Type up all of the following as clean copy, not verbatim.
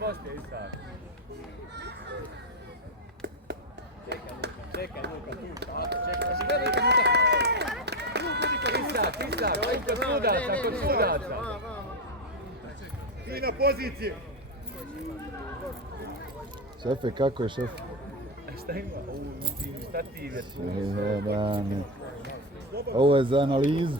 Pošte, Isak. Čekaj, Luka, tu. Čekaj, velika Luka. Isak, kod sudaca. Ti na pozicije. Šefe, kako je šef? Šta ima? Šta ti ide tu? Ovo je za analizu.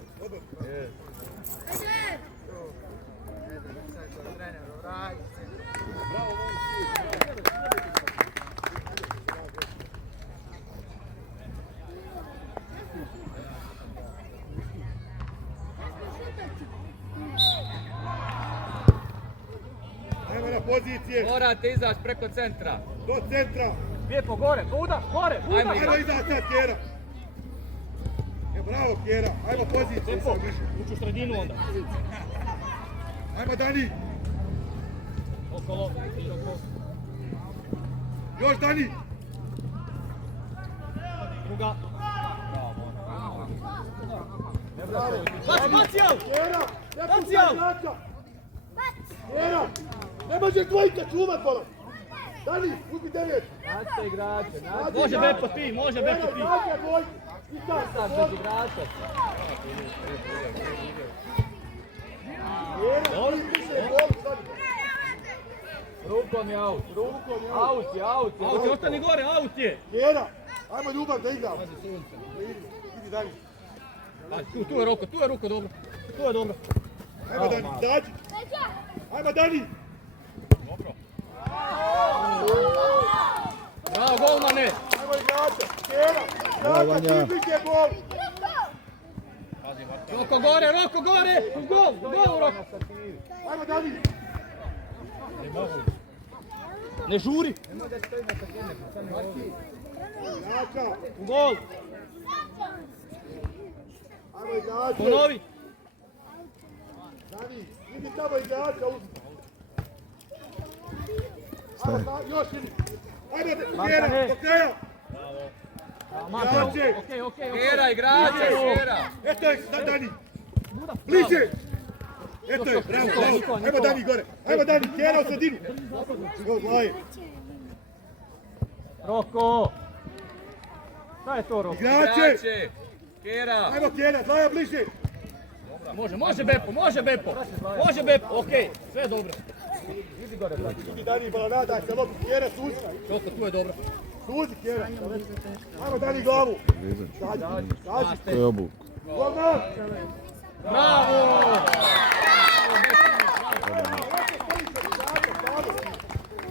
Pozicije. Morate izaći preko centra. Do centra. Lijepo gore, Buda, gore, Buda. Ajmo izaći sad, Kjera. Bravo, Kjera. Ajmo pozicije. Lijepo, ući u sredinu onda. Ajmo, Dani. Okolo. Još, Dani. Druga. Bravo. Baci out! Kjera, ne Baci puštaj out! igrača. Kjera, ne možeš dvojica čuvat, bolam. Dani, uzmi 9. Nađite igrače, nađite. Može Bepo ti, može Bepo ti. Nađite dvojica. I sad, Bez igrača. Kjera, ti više gol, sad. Rukom je out. Out je. Ostani gore, out je. Kjera, ajmo Ljubav da igramo. Idi Dani. Tu je Ruko, dobro. Tu je dobro. Ajmo Dani, dađi. Ajmo Dani. Dobro. Bravo, golmane. Ajmo igrače. Kjera, Bravo, Raka, Vanja. ti bliže gol. Roko gore. Gol, Roko. Ajmo Dani. Ne žuri. Raka. Gol. Ajmo igrače. Ponovi. Dani, idi tamo igrača, uzmi. Ajmo, još idi. Ajmo, Kjera, do kraja. Igrače. Kjera, igrače. Eto je, Dani. Bliže. Eto je, bravo. Ajmo Dani gore. Ajmo Dani, Kjera u sredinu. Gol, glaje. Roko. Šta je to, Roko? Igrače. Kjera. Ajmo Kjera, glaja bliže. Može Bepo, okej, sve dobro. Idi Dani, balana, daj se lopi, Kjera, suzi. Roko, tu je dobro. Suzi, Kjera. Ajmo Dani glavu. Dađi. To je obuk. Golman. Bravo!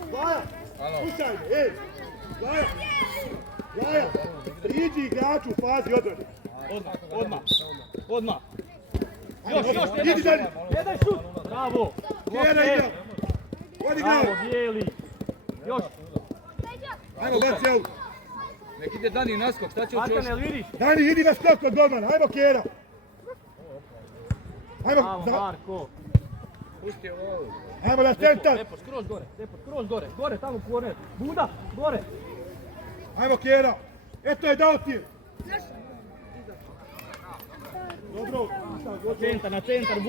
Glaja, slušaj me, ej. Glaja, priđi igraču u fazi odbrane. Odmah. Idi Dani. Jedan šut. Bravo. Kjera igra. Odi glavu. Bravo, bijeli. Još. Ajmo, baci out. Nek ide Dani naskok, šta će ući još? Arkan, vidiš? Dani, idi na skok od golmana. Ajmo, Kjera. Bravo, Marko. Pusti ovo. Ajmo na centar. Lepo, skroz gore. Gore, tamo u korner. Buda, gore. Ajmo, Kjera. Eto je, dao ti je. Dobro. Na centar,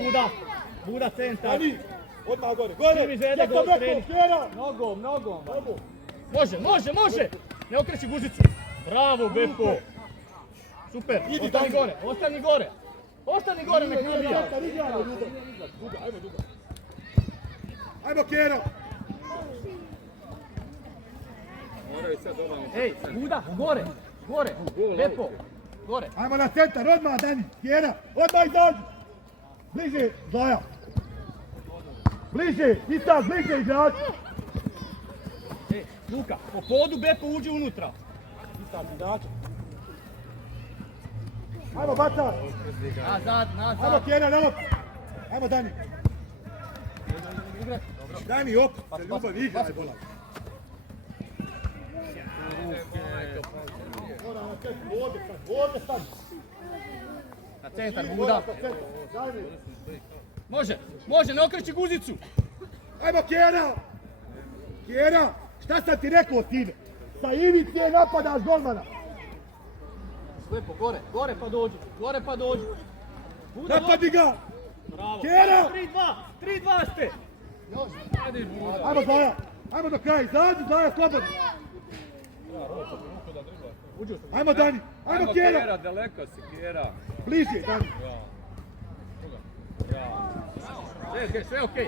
Buda centar. Dani, odmah gore. Gore. Čim izvede Eto gol, Beko, kreni. Kjera. Nogom. Može. Ne okreći guzicu. Bravo, Bepo. Super, ostani gore, nek nabija. Ajmo, Kjera. Ej, Buda, gore, Bepo, gore. Ajmo na centar, odmah Dani. Kjera, odmah izađi. Bliže, Zaja. Bliže, Isak, bliže igrač. Ej, Luka, po podu Bepo uđe unutra. Isak, igrač. Ajmo, baca. Nazad. Ajmo, Kjera, na lop. Ajmo, Dani. Dani, op, se ljubav igra, ne bola. Mora na centru, ovdje sad. Na centar, Buda. Može, ne okreći guzicu. Ajmo, Kjera. Kjera, šta sam ti rekao, sine? Sa ivice napadaš golmana. Lepo, gore pa dođi. Gore pa dođi. Buda, Napadi ga! bravo. Kjera! 3-2 ste. Ajmo Zaja! Ajmo do kraja, izađi Zaja, slobodno! Ajmo Dani! Ajmo Kjera! Daleko si Kjera. Bliže Dani! Sve okej.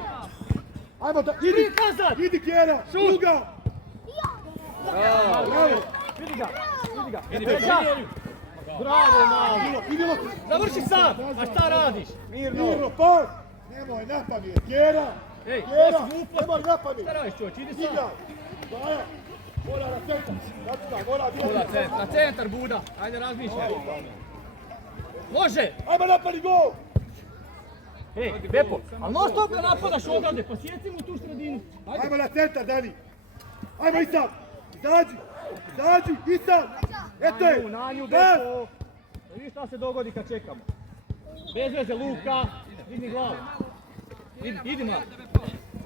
Ajmo da, Idi nazad! idi Kjera! Druga! Bravo! Vidi ga. Bravo, malo. Idemo! Završi sam. A šta radiš? Mirno, pas! Nemoj napadi, Kjera! Ej, Kjera! to si glupo. Nemoj napadi! Šta radiš čovječ? Idi sam. Igra! Zaja! Mora na centar! Mora Na centar, Buda. Ajde, razmišljaj. Može! Ajmo napadi gol! Ej, Bepo, ali non stop ga napadaš odavde, pa sjeci mu tu sredinu. Ajde. Ajmo na centar, Dani! Ajmo Isam! Izađi! Isam! Eto je! Na nju, Pas! Bepo. Vidi šta se dogodi kad čekamo. Bez veze, Luka. Digni glavu. Idi na.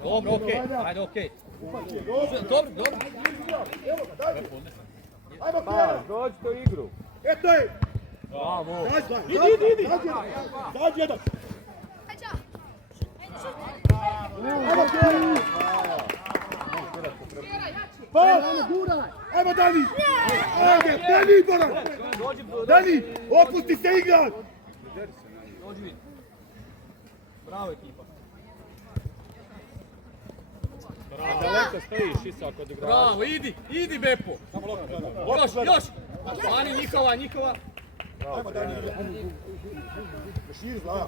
Dobro, okej. Ajde, okej. Dobro. Evo ga, daj! Ajmo Kjera! Dođite u igru. Eto je! Bravo. Idi! Dađi jedan! Ajmo Kjera! Pas! Ajmo Dani! Ajde, Dani Boran! Dani, opusti se igrat! Dođi vidi. Bravo ekipa. Daleko stojiš Isak od igrača. Bravo, idi Bepo. Još. Ani njihova. Ajmo Dani! Širi Zaja!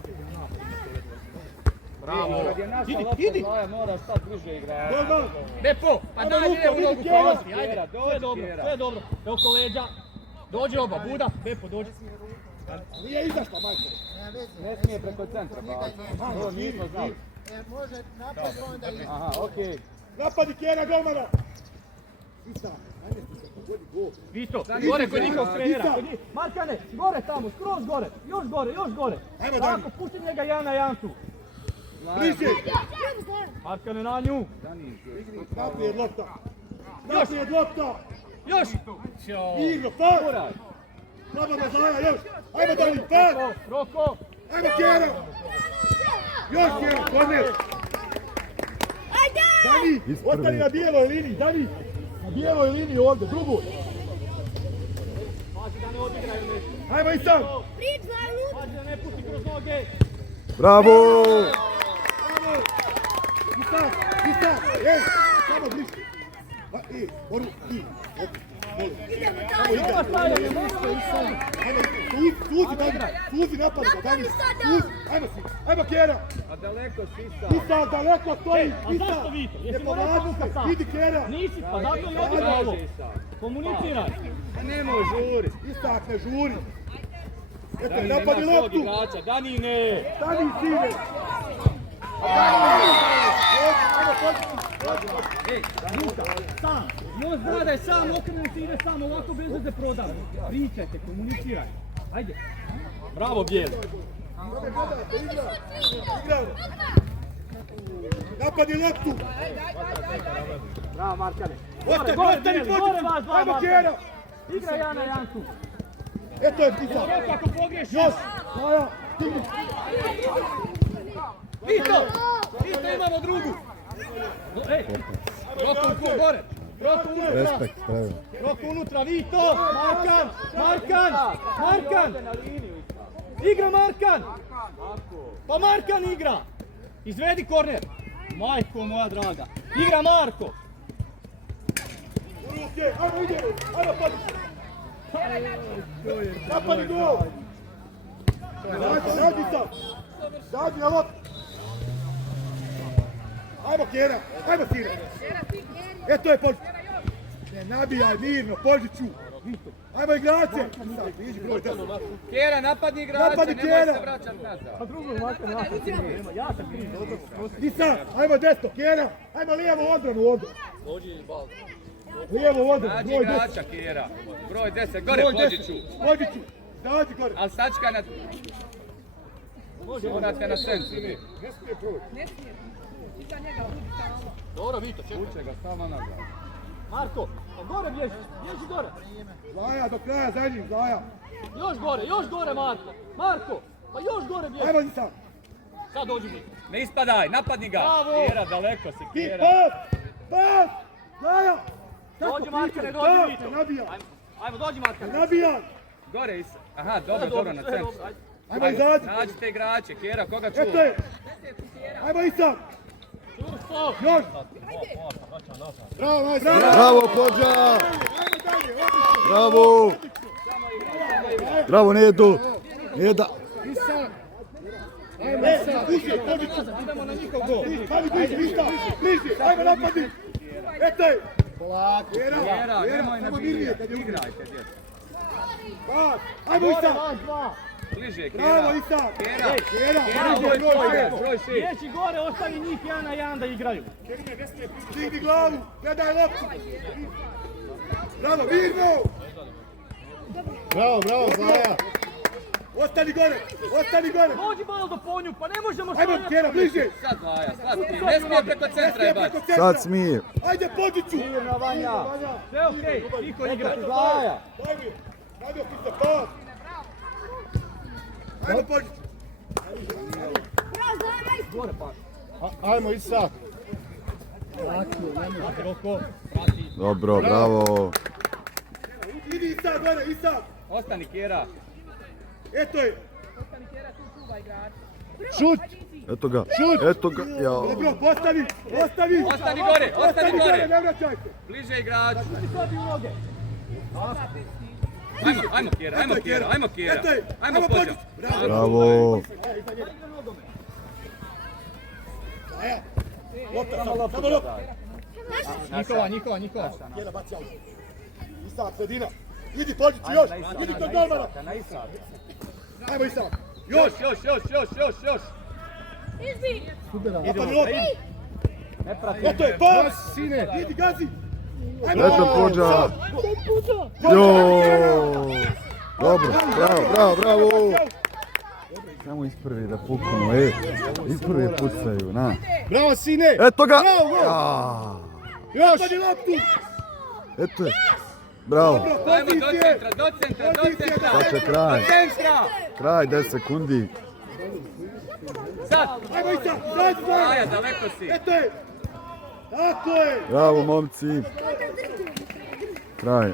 Bravo. Kad je naša Idi. lopta Zaja, moraš sad bliže igrati. Gol! Bepo, pa Ajmo, daj Luka, lijevu vidi nogu Kjera. prolazi. Ajde, Kjera, sve je dobro. Evo ko leđa. Dođi oba, Buda. Bepo, dođi. Nije izašla, majko! Ne smije preko centra baciti. To nismo znali. Može napad onda i... Aha, okej. Napadi Kjera golmana! Isam, ajde ti se pogodi gol! Vito, gore kod njihovog trenera. Markane, gore tamo, skroz gore. Još gore. Ajmo, Dani. Tako, pusti njega 1 na 1 tu. Bliže! Markane na nju. Naprijed lopta! Još. Igro, pas! Slobodno Zaja, još! Ajmo Dani, pas! Roko. Ajmo Kjera! Još Kjera, korner! Dani, ostani na bijeloj liniji, Dani! Na bijeloj liniji ovdje, drugu! Pazi da ne odigraju nešto. Ajmo Isam! Pazi da ne pusti kroz noge. Bravo! Isam! Ej, samo bliže! Boru, Nema stavljanja, možemo Isam. Ajmo, Suzi napad ga, Dani! Ajmo Kjera! A daleko si Isak. Isam, daleko stoji! A zašto Vito? Ne Jesi morao povlači Luka se, sam? idi Kjera! Nisi, pa zato ne odigra ovo. Komuniciraj. Nemoj žuri. Isak, ne žuri! Eto, Dani, napadi nema svog loptu! igrača. Dani ne. Dani, sine! Ej, Luka, sam. Most zna da je sam okrenuo se ide sam, ovako bez veze prodam. Pričajte, komuniciraj. Ajde. Bravo, Bijeli. Igramo! Napadi loptu! Bravo, Markane. Ostani, Gore vas dva, Ajmo Markane. Kjera! Igra 1 na 1 tu. Eto je Isak! Roko, ako pogriješi. Još! Zaja! Stigni! Vito, imamo drugu. Ej, Roko gore. Roko unutra. Respekt, pravi. Roko unutra, Vito. Markan. Igra Markan. Pa Markan igra. Izvedi korner. Majko moja draga. Igra Marko. U ruke! Ajmo idemo! Ajmo padi! Napadi gol! Zađi sam! Zađi na loptu! Ajmo Kjera! Ajmo sine! Eto je Požić! Ne nabijaj mirno, Požiću! Ajmo igrače! Iđi broj 10! Kjera, napadni igrača. Napadi Nemoj Kjera. se vraćati nazad. Drugo Markan, ja sam kriv. Isa! Ajmo desno, Kjera! Ajmo lijevo odranu ovdje! Lijevo odranu, Nađi broj 10! igrača Kjera. Broj 10. Gore Broj Požiću. 10! Požiću! Zađi gore! Ali sačka na... Morate na centru. Ne smije proći! Dobro, Vito, čekaj. Uče ga stalno nazad. Marko, pa gore bježi, bježi gore. Zaja, do kraja za njim, Zaja. Još gore Marko. Marko, pa još gore bježi. Ajmo Isa. Sad dođi mi. Ne ispadaj, napadi ga. Bravo. Kjera, daleko si, Ti, Kjera. pas, Zaja. Dođi Marko, ne Da, dođi Vito. nabija. Ajmo, dođi Marko. Nabija. Gore Isa. Aha, dobro, na centru. Ajmo izađi. Nađite igrače, Kjera, koga Eto čuva? je. Ajmo Isa. Čursto. Još. Bravo, majstor. Bravo, Pođa! Ajmo dalje, odlično. Bravo! Bravo, Nedo! Neda! Isa. Ajmo Isa. Uši, odlično. Idemo na njihov gol. Stavi bliži, Isa. Bliži. Ajmo napadi. Eto je. Polako. Kjera, nemoj samo nabijati. mirnije kad je uđe. Igrajte, djeca. Pas. Ajmo Isa. Bliže, Bravo Kjera. Isa. Kjera, Kjera, Kjera, ovo je tvoj, broj 6. Bježi gore, ostavi njih 1-1 da igraju. Digni glavu. Gledaj loptu. Bravo, mirno. Bravo, Zaja! Ostani gore. Ostani gore. Dođi malo do ponju, pa ne možemo Ajmo Kjera, bliže. Sad Zaja, sad ti. Ne smije preko centra je baš. Sad smije! Ajde, Pođiću. Mirno, Vanja. Sve okej, tiho igra. Zaja. Ajde. Ajde, Pisa, pas. Ajmo, Pođić. Gore paš. Ajmo, Isak! Znate Roko, Dobro, bravo! Idi Isa gore, Isa. Ostani, Kjera. Eto je. Šut! Eto ga! Eto ga! Jao! Dobro, postavi. Ostavi. Ostani gore, ostani gore. Ne vraćaj se. Bliže igraču. sobi u noge. Ajmo Kjera, ajmo Kjera, ajmo Kjera. Eto je. Ajmo Ajmo, Pođa. Pođić. Bravo! Aja. Lopta, samo lopta. Njihova. Kjera, baci auto. Isa, sredina. Idi, Pođić, još. Idi kod golmana. Na Isa. Ajmo, Isa. Još. Napadi loptu. Ne prati. Eto je, pas. Idi, gazi. Ajmo. Eto Pođa! Joooo! Dobro, bravo! Samo isprvi da puknu, isprvi pucaju, na! Bravo, sine. Eto ga! Još. Napadi loptu. Eto je! Bravo! Ajmo do centra. Sad će kraj! Do centra. Kraj, 10 sekundi! Sad. Ajmo, Isa. Zađi, Zaja, zađi. daleko si. Eto je. Tako je. Bravo, momci! Kraj!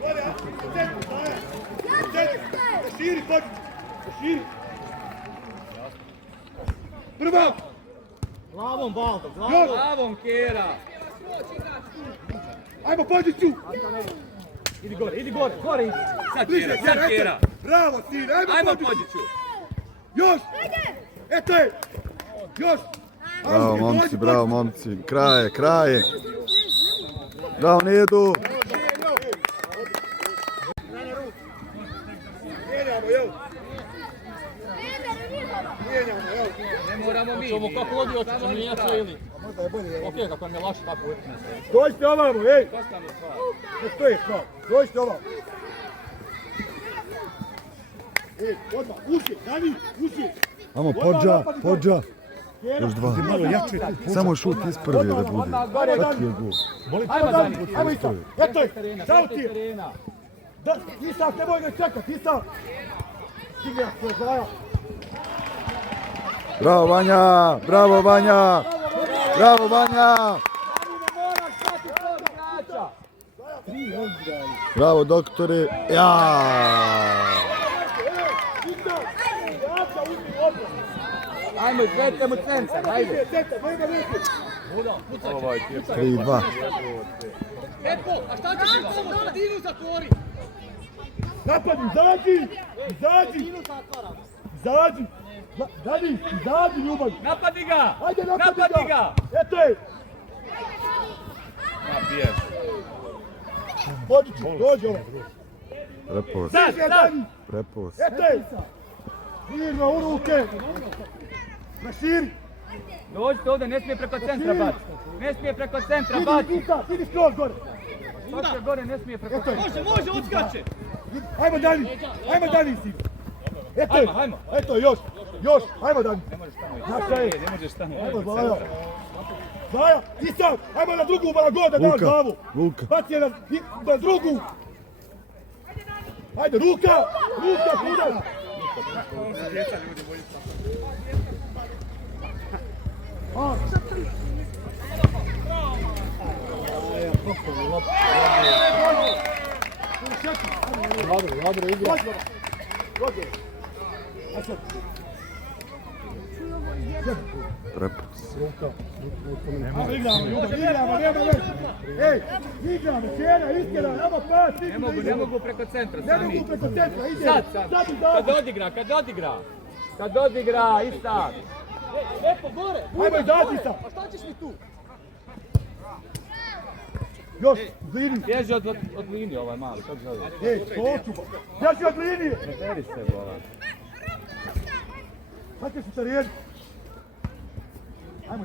Gore, a? U centru, Zaja. U centru. Širi, Pođić. Širi. Prva. Glavom, Valdo, Još. glavom. Glavom, Kjera. Ajmo, Pođiću. Idi gore, gore idi. Sad Bliže, Kjera, sad eto je. Kjera. Bravo, sine. Ajmo Pođiću. Pođiću. Još. Eto je. Još. Bravo, momci, bravo, momci! Kraj! Bravo, Nedu! Mijenjamo, jel? Mijenjamo, jel? Ne moramo mi. Hoćemo kako vodi, hoćemo mijenjati sve ili? Okej, kako vam je lakše tako uvijek. Dođite ovamo, ej! Ostanu stvar. To je stvar. Dođite ovamo. Ej, odmah, uši, Dani, uši. Amo, Pođa! Još dva. Samo šut isprvi da bude. Svaki je gol. Ajmo, Dani, ajmo Isa. Eto je, žao ti je. Da, Isa, nemoj ne čekat, Isa. Igra se, Zaja. Bravo, Vanja! Bravo, doktore! Ajmo, izvedemo centar, ajde. 3-2. Epo, a šta ćeš im ovo? Sredinu zatvori. Napadi, izađi! Izađi, ljubav! Napadi ga! Ajde, napadi Napadi ga! ga! Eto je! Nabiješ. Pođiću, dođi ovo! Prepost. Prepost. Eto je! Mirno, u ruke! Naširi! Dođite ovdje, ne smije preko centra baciti. Ne smije preko centra baciti. Idi skroz gore! Dođe gore, ne smije preko centra. Može, odskače. Ajmo Dani, sin! Eto je! Ajmo. Eto je, još! Ajmo Dani! Ne možeš tamo ići. Značaj! Ne možeš tamo Ajmo, ići. Zaja! Zaja, Isak, ajmo na drugu Balago da daš Luka, glavu. Luka. Baci je na drugu. Ajde, Luka, kuda. Dobro igra. Prepad. Igramo, nema veze. Ej, igramo, cijena, iskjera, evo pas, Ne mogu preko centra, Ne Sami. mogu preko centra, ide. Sad, kad odigra, Isak. Lepo, gore. Ajmo izaći sad. A šta ćeš mi tu? Još, zini. Bježi od linije ovaj mali, kako zove? Ej, toču. Bježi od linije. Ne beri se, bola. Sad ćeš se riješiti. Ajmo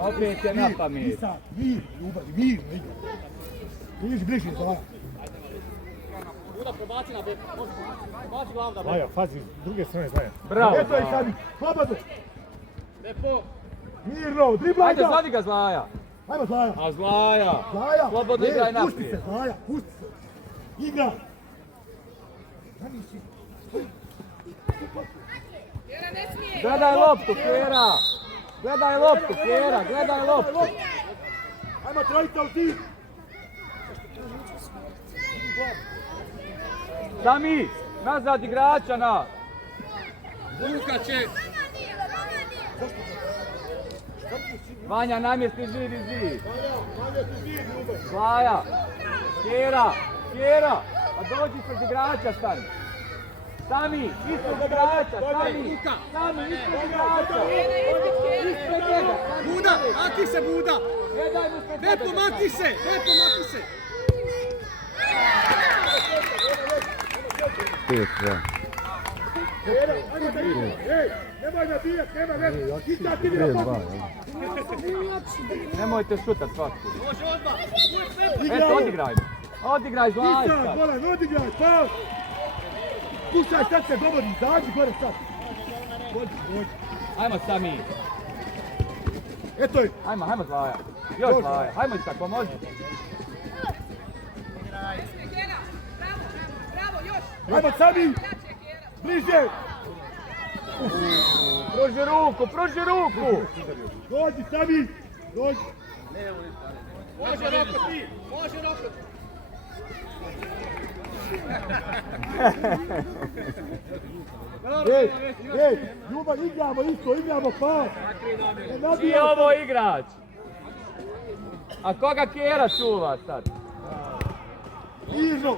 Opet je na pamet. Isak, mir, ljubav, mir, igra. Vidiš bliže, Zaja. Buda, prebaci na bek. Prebaci glavu na bek. Zaja, fazi, s druge strane, Zaja. Bravo, Eto je Zaja. sad, slobodno. Lepo. Mirno, driblaj Ajde, ga. zadi ga Zlaja. Ajmo, Zaja. A Zlaja. Zaja. Slobodno Ej, igraj Pusti naprijed. se, Zaja, pusti se. Igra. Gledaj loptu, Kjera. Gledaj loptu, Kjera, gledaj loptu. Ajmo, trojica u tim. Sami, nazad igrača na. Luka će. Vanja, namjesti živi zid. Zlaja. Kjera, pa dođi se igrača, stani. Sami, ispred igrača, Sami. Sami, ispred igrača. Ispred njega. Buda, maki se Buda. Ne daj mu ispred Lepo, tebe. maki se. Lepo, maki se. 5-2. Ej, nemoj nabijat, nema veze. Isak, idi na 5-2. pomoć. Nemojte šutat svaki. Može odmah. Eto, odigraj. Odigraj, Zlaj. Isak, volan, odigraj, pas. Slušaj, sad se govori, izađi gore sad. Dođi. Ajmo, Sami. Eto je. Ajmo, Zlaja. Još Zlaja. Ajmo Isak, pomozi. Ajmo, Sami. Bliže. Pruži ruku. Dođi, Sami. Dođi. Može roko ti. Može roko. Ej, ljubav, igramo pas. Ne I nabijaj. ovo igrač. A koga Kjera čuva sad? Mirno.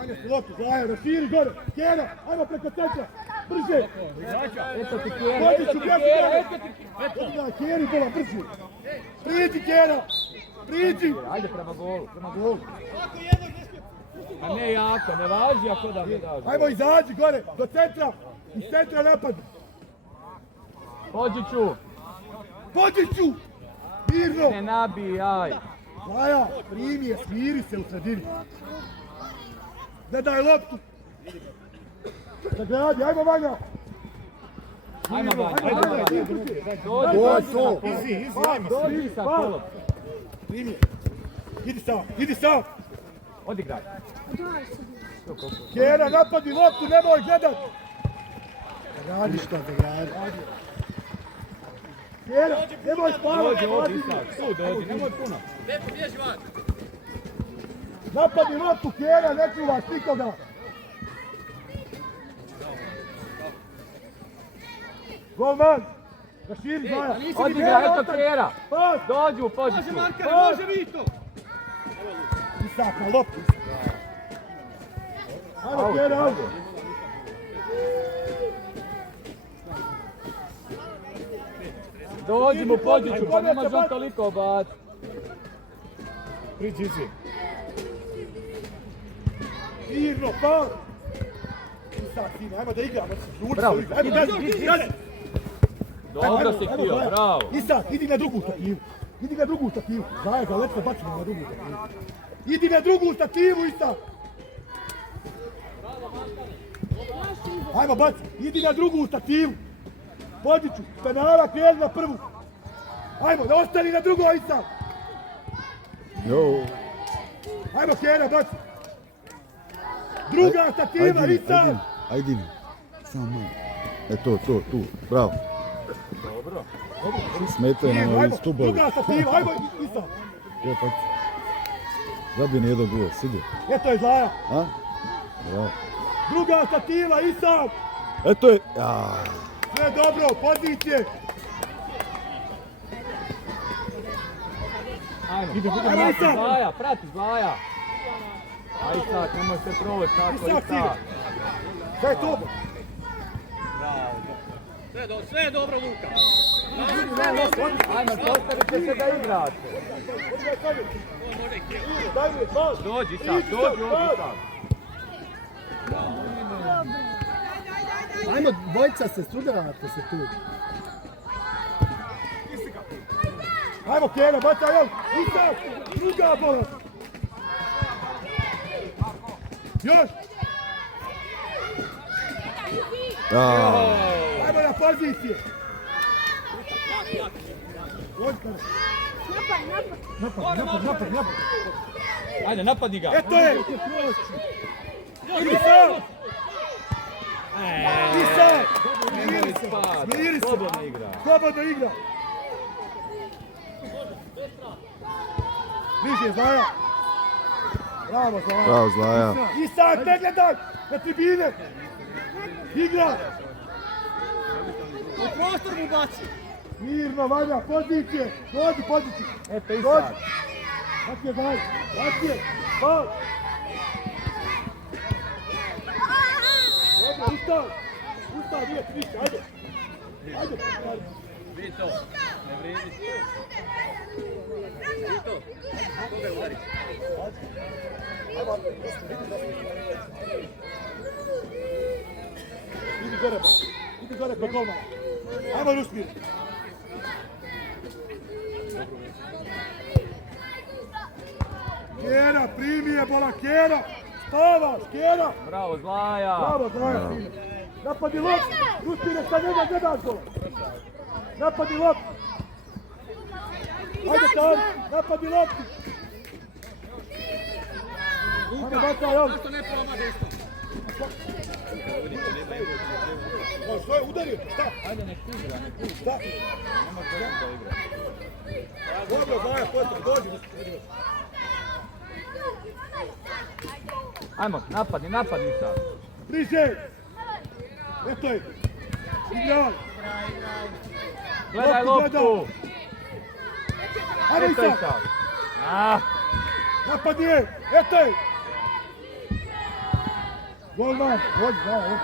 Ajde, loptu, Zaja, raširi gore. Kjera, ajmo preko centra. Brže. Eto ti Kjera, Dođi eto ću, ti bježi Kjera, gore. eto ti... Odigraj, Kjeri, bola, brže. Priđi, Kjera. Priđi. Ajde prema golu. A ne jako, ne važi ako da mi daš. Ajmo, izađi gore, do centra. Iz centra napad. Pođiću. Mirno. Ne nabijaj. Zaja, primi je, smiri se u sredini. Ne daj loptu. Zagradi, ajmo Vanja. Ajmo Vanja, Ajmo, ajmo Vanja. Dođi sa kolom. Primi je. Idi sam. Odigraj. Kjera, napadi loptu, nemoj gledat. Zagradi što, zagradi. Kjera, nemoj spavati. Dođi ovdje Isak, tu dođi, nemoj puno. Lepo, bježi van. Napadi loptu, Kjera, ne čuvaš nikoga. Golman. Raširi, Zaja. Odigraj, eto Kjera. Pas. Dođi u Može poziciju. Mankare, može Vito. Isak na loptu. Ajmo, Kjera, ajmo. Dođi mu u poziciju, pa ne može on toliko obati. Priđi. Mirno, pas. Isak, sine, ajmo da igramo. Bravo, Ajmo, gazi. Dobro si htio, bravo. Isak, idi na drugu stativu. Zaja ga, lepo bacimo na drugu stativu. Idi na drugu stativu, Isak. Ajmo, baci. Idi na drugu stativu. Podiću, penala, kreni na prvu. Ajmo, da ostani na drugo, Isa. Jo. Ajmo, Kjera, baci. Druga stativa, Isa. Ajde mi. Samo malo. E to, tu, bravo. Dobro. Smetaju nam ovi Ajmo, stubovi. druga stativa, ajmo, Isa. Je pa. Zabije ni jedan gol, sidi. Eto je Zlaja. A? Bravo. Druga stativa, Isa. Eto je. Ja. Sve dobro, pozicije. Ajmo, Ajmo, Isa. Zlaja, prati Zlaja. Aj sad, nemoj se proći tako, Isa, Isa. Sve je to. Sve je dobro, Luka. Ajmo, postavite se da igrate. Daj mi, pas. Dođi sad, dođi ovdje sad. Ajmo, dvojica se, sudarate se tu. Ajmo, Kjera, bacaj on. Isa, druga bola. Još. Ajmo na pozicije. Napad. Ajde, napadni ga. Eto je. Isa. Smiri se. Slobodno igra. Slobodno igra. Bliže, Zlaja. Bravo, Zlaja. Bravo, Zlaja. Isak, ne gledaj! Na tribine! Igra! U prostor mu baci. Mirno, Vanja, pozicije! Dođi, pozici! Eto Isa. Dođi! Vaki je, Zlaja! Vaki je! Pal! Dobro, Ustav, nije krišće, ajde! Ajde! Vidi to. Ne vredi. Vidi to. Koga je udari? Idi gore kod golmana. Ajmo, Rusmir! Kjera, primi je bola, Kjera! Spavaš, Kjera! Bravo Zlaja. Bravo, Zlaja! Napadi lop! Rusmire, sad njega gledaš bola! Napadi lop! Ajde, Tari, napadi lop! Ajde, bacaj on! Zašto ne proma desno? Što je udario? Šta? Ajde, nek igra. Šta? Ne može da igra. Dobro, Zlaja, postav, dođi! Ajmo, napadni sad. Bliže! Eto je! Igraj! Gledaj loptu. Ajde, Eto Isa! Isa. Ah, Napad je! Eto je! Golman! Dođi, Zlaja!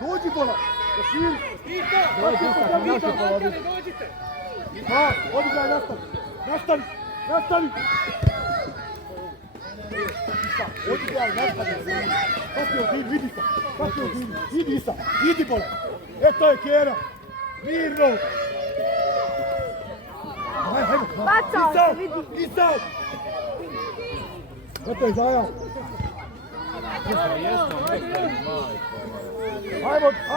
Dođi, bola! Da širi! dođi Isa, naši polovi. Ha! Odigraj, nastavi! Odigraj, nastavi! Kako je u dini, vidi se! Kako je u dini! Idi, Isa! Idi, bola! Eto je, Kjera! Mirno! Bacao se, vidi. Isa! Eto je, Zlaja!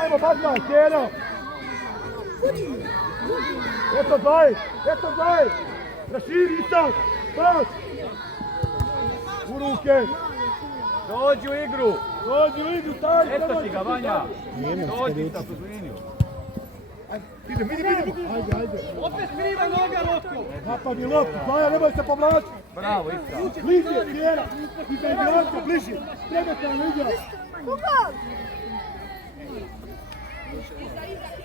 Ajmo, bacaj, Kjera! Eto Zlaj! Raširi, Isa! Pas! U ruke! Dođi u igru. Tari! Eto ti ga, Vanja. Dođi Isa kroz liniju. Idem! Ajde! Opet kriva noga, Rotko. Napadi loptu, Zlaja, nemoj se povlačiti! Bravo Isa. Bliže, Kjera! Iza igrača, bliže! Trebetajno igra!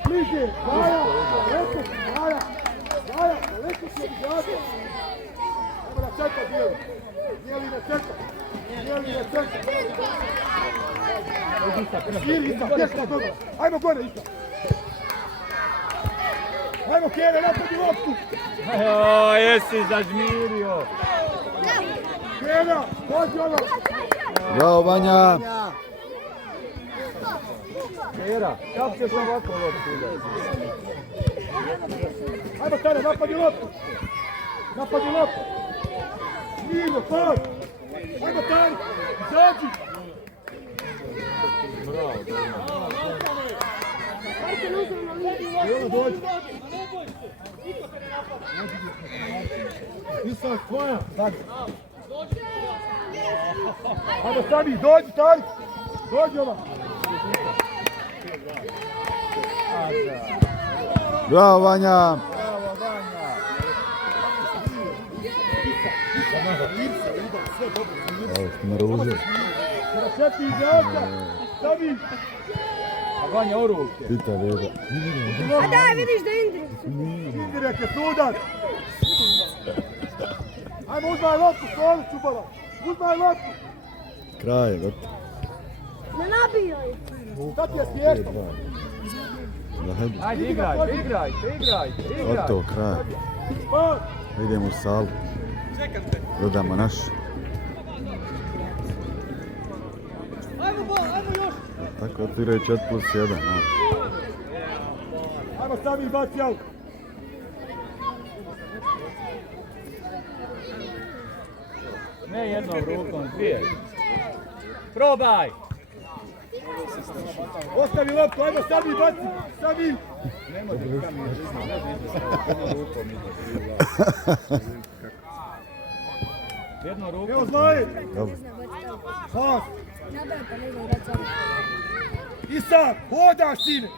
Bliže! Zlaja! Daleko si od igrača! Evo na centar dijeli! Dijeli na centar! Širi, Isa, pješka dobro! Ajmo gore, Isa! Ajmo, Kjera, napadi loptu! O, jesi zažmirio. Kjera, dođi ono! Bravo, Vanja. Kjera, kako ćeš ovako loptu udati? Ajmo, Tare, napadi loptu! Mirno, pas! Ajmo, Tare, izađi! Marko, ne uzem na liniju. Evo, dođi. Isak, tvoja. Ajmo Sami, dođi, Tarik. Dođi ova. Bravo, Vanja! Evo što me ruže. Četiri igrača. Sami. A Vanja u ruke. Pita Veda. A daj, vidiš da Indrik. Indirek je sudac. Ajmo, uzmaj loptu, stoli Čubala. Uzmaj loptu. Kraj je gotovo. Ne nabijaj. Šta ti je smiješno? Ajde, igraj. Gotovo, kraj. Spad. Idemo u salu. Dodamo naš. Tako otviraju 4+1. Ajmo Sami, baci aut. Ne jednom rukom, dvije. Probaj! Ostavi loptu, ajmo Sami, baci. Sami. Jednom rukom. Evo Zmaje. Dobro. Pas. Nabijaj pa ne idem igrati. Isak, hodaš sine.